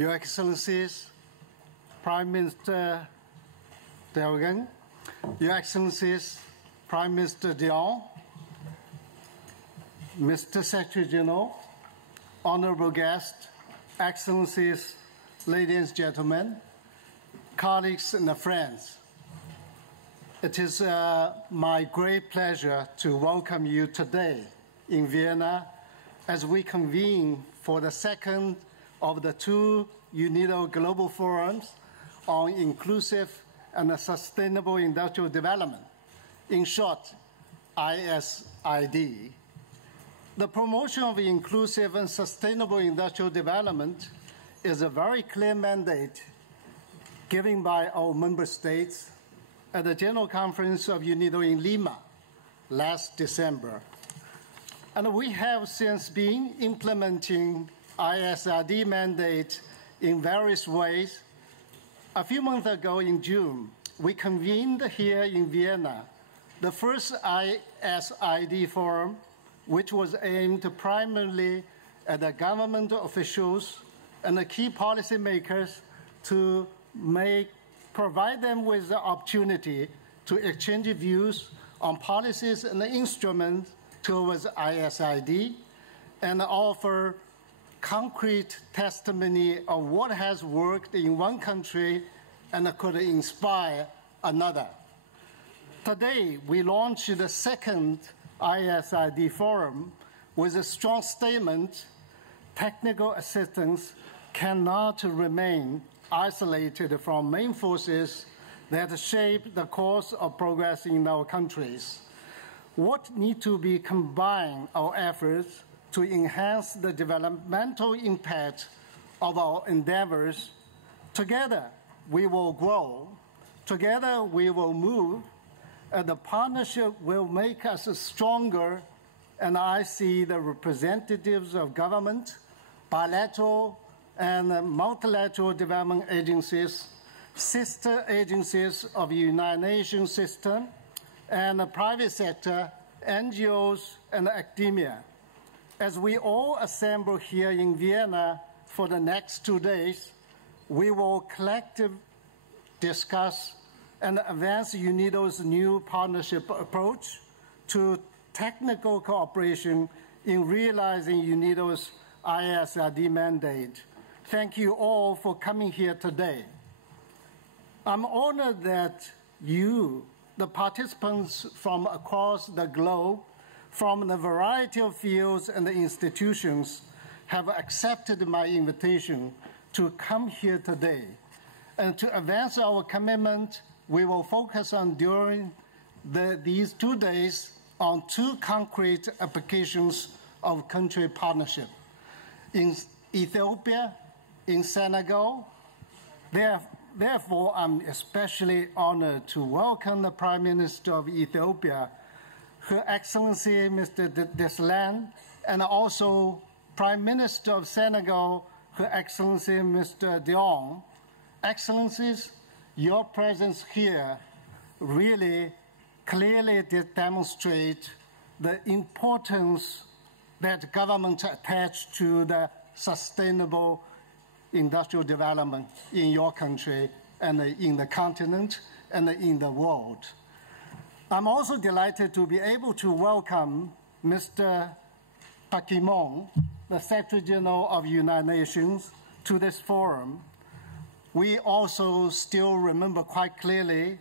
Your Excellencies, Prime Minister Yong, Your Excellencies, Prime Minister Yong, Mr. Secretary General, honorable guests, Excellencies, ladies and gentlemen, colleagues and friends. It is my great pleasure to welcome you today in Vienna as we convene for the second of the two UNIDO Global Forums on Inclusive and Sustainable Industrial Development, in short, ISID. The promotion of inclusive and sustainable industrial development is a very clear mandate given by our member states at the General Conference of UNIDO in Lima last December. And we have since been implementing ISID mandate in various ways. A few months ago in June, we convened here in Vienna the first ISID forum, which was aimed primarily at the government officials and the key policymakers to provide them with the opportunity to exchange views on policies and instruments towards ISID and offer concrete testimony of what has worked in one country and could inspire another. Today, we launched the second ISID forum with a strong statement: technical assistance cannot remain isolated from main forces that shape the course of progress in our countries. What needs to be combined our efforts to enhance the developmental impact of our endeavors. Together, we will grow. Together, we will move. And the partnership will make us stronger. And I see the representatives of government, bilateral and multilateral development agencies, sister agencies of the United Nations system, and the private sector, NGOs, and academia. As we all assemble here in Vienna for the next 2 days, we will collectively discuss and advance UNIDO's new partnership approach to technical cooperation in realizing UNIDO's ISID mandate. Thank you all for coming here today. I'm honored that you, the participants from across the globe, from the variety of fields and institutions, have accepted my invitation to come here today. And to advance our commitment, we will focus on during these 2 days on two concrete applications of country partnership. In Ethiopia, in Senegal. Therefore, I'm especially honored to welcome the Prime Minister of Ethiopia, Her Excellency Mr. Deslan, and also Prime Minister of Senegal, Her Excellency Mr. Yong. Excellencies, your presence here really clearly demonstrates the importance that government attach to the sustainable industrial development in your country and in the continent and in the world. I'm also delighted to be able to welcome Mr. Pakimon, the Secretary General of the United Nations, to this forum. We also still remember quite clearly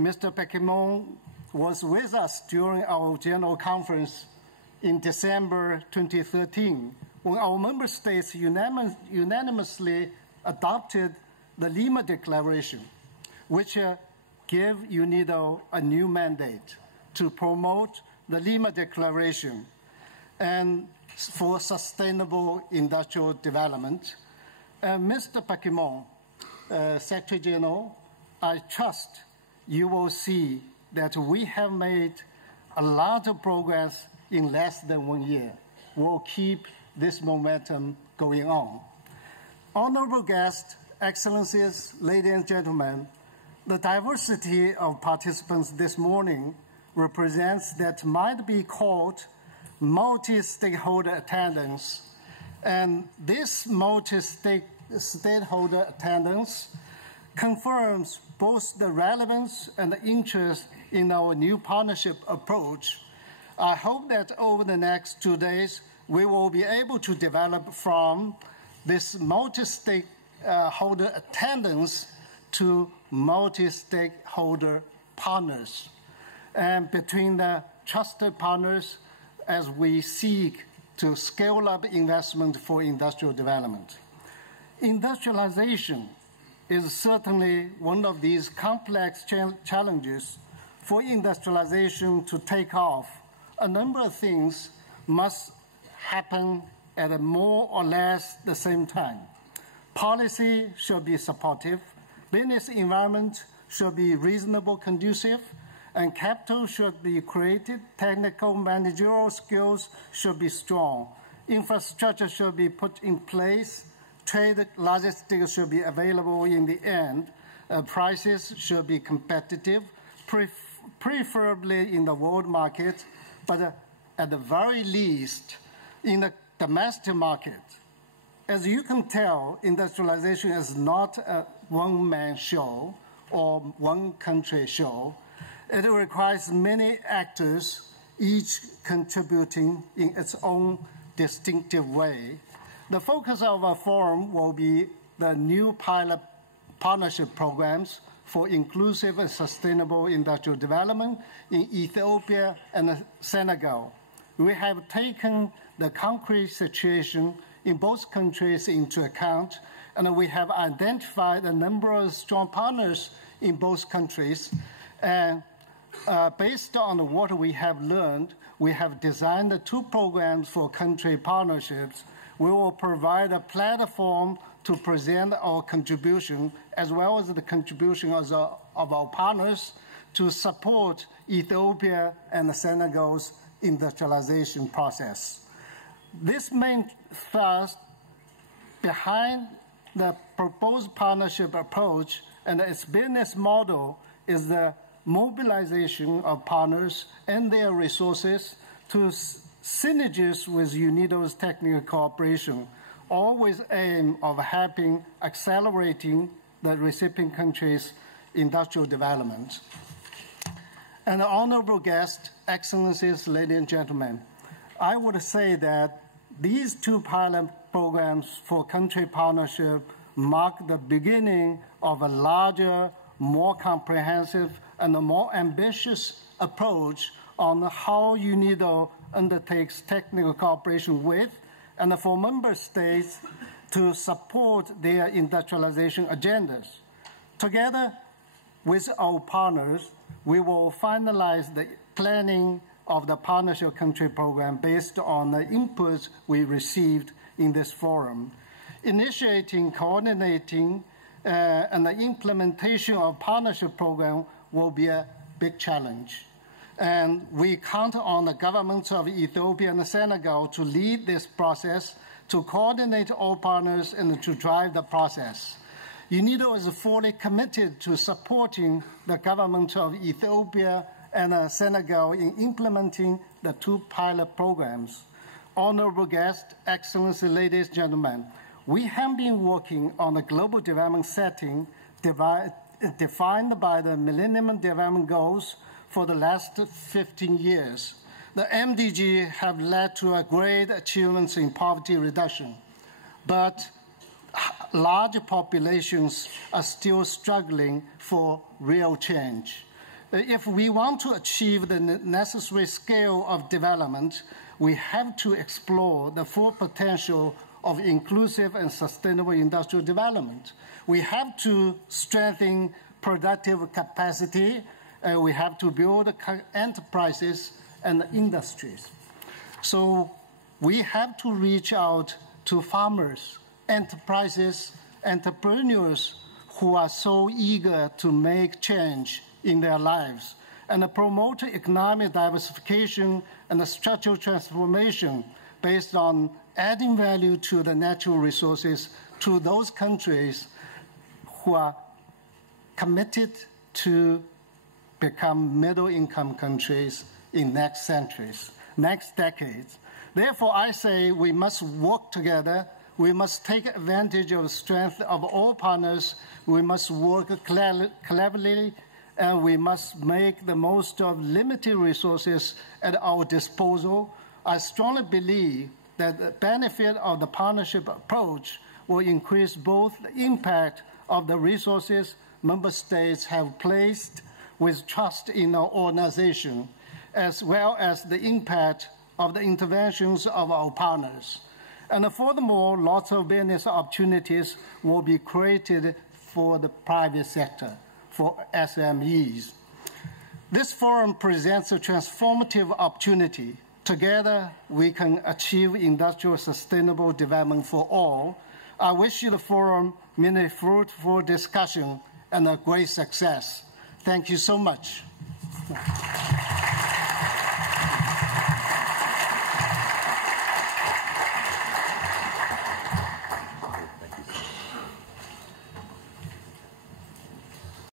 Mr. Pakimon was with us during our General Conference in December 2013, when our member states unanimously adopted the Lima Declaration, which gave UNIDO a new mandate to promote the Lima Declaration and for sustainable industrial development. Mr. Pakimon, Secretary General, I trust you will see that we have made a lot of progress in less than 1 year. We'll keep this momentum going on. Honorable guests, Excellencies, ladies and gentlemen, the diversity of participants this morning represents that might be called multi-stakeholder attendance. And this multi-stakeholder stakeholder attendance confirms both the relevance and the interest in our new partnership approach. I hope that over the next 2 days, we will be able to develop from this multi-stakeholder attendance to multi-stakeholder partners, and between the trusted partners as we seek to scale up investment for industrial development. Industrialization is certainly one of these complex challenges. For industrialization to take off, a number of things must happen at a more or less the same time. Policy should be supportive, business environment should be reasonable, conducive, and capital should be created, technical managerial skills should be strong, infrastructure should be put in place, trade logistics should be available in the end, prices should be competitive, preferably in the world market, but at the very least in the domestic market. As you can tell, industrialization is not a one-man show or one-country show. It requires many actors, each contributing in its own distinctive way. The focus of our forum will be the new pilot partnership programs for inclusive and sustainable industrial development in Ethiopia and Senegal. We have taken the concrete situation in both countries into account, and we have identified a number of strong partners in both countries. And based on what we have learned, we have designed the 2 programs for country partnerships. We will provide a platform to present our contribution, as well as the contribution of our partners, to support Ethiopia and Senegal's industrialization process. This main thrust behind the proposed partnership approach and its business model is the mobilization of partners and their resources to synergies with UNIDO's technical cooperation, all with the aim of helping accelerating the recipient countries' industrial development. And honorable guests, excellencies, ladies and gentlemen, I would say that these 2 pilot programs for country partnership mark the beginning of a larger, more comprehensive, and a more ambitious approach on how UNIDO undertakes technical cooperation with and for member states to support their industrialization agendas. Together with our partners, we will finalize the planning of the partnership country program based on the inputs we received in this forum. Initiating, coordinating, and the implementation of partnership program will be a big challenge. And we count on the governments of Ethiopia and Senegal to lead this process, to coordinate all partners, and to drive the process. UNIDO is fully committed to supporting the government of Ethiopia and Senegal in implementing the 2 pilot programs. Honorable guests, excellencies, ladies and gentlemen, we have been working on a global development setting defined by the Millennium Development Goals for the last 15 years. The MDG have led to a great achievements in poverty reduction, but large populations are still struggling for real change. If we want to achieve the necessary scale of development, we have to explore the full potential of inclusive and sustainable industrial development. We have to strengthen productive capacity, and we have to build enterprises and industries. So we have to reach out to farmers, enterprises, entrepreneurs who are so eager to make change in their lives, and promote economic diversification and structural transformation based on adding value to the natural resources to those countries who are committed to become middle-income countries in next decades. Therefore, I say we must work together we must take advantage of the strength of all partners. We must work cleverly, and we must make the most of limited resources at our disposal. I strongly believe that the benefit of the partnership approach will increase both the impact of the resources member states have placed with trust in our organization, as well as the impact of the interventions of our partners. And furthermore, lots of business opportunities will be created for the private sector, for SMEs. This forum presents a transformative opportunity. Together, we can achieve industrial sustainable development for all. I wish the forum many fruitful discussion and a great success. Thank you so much.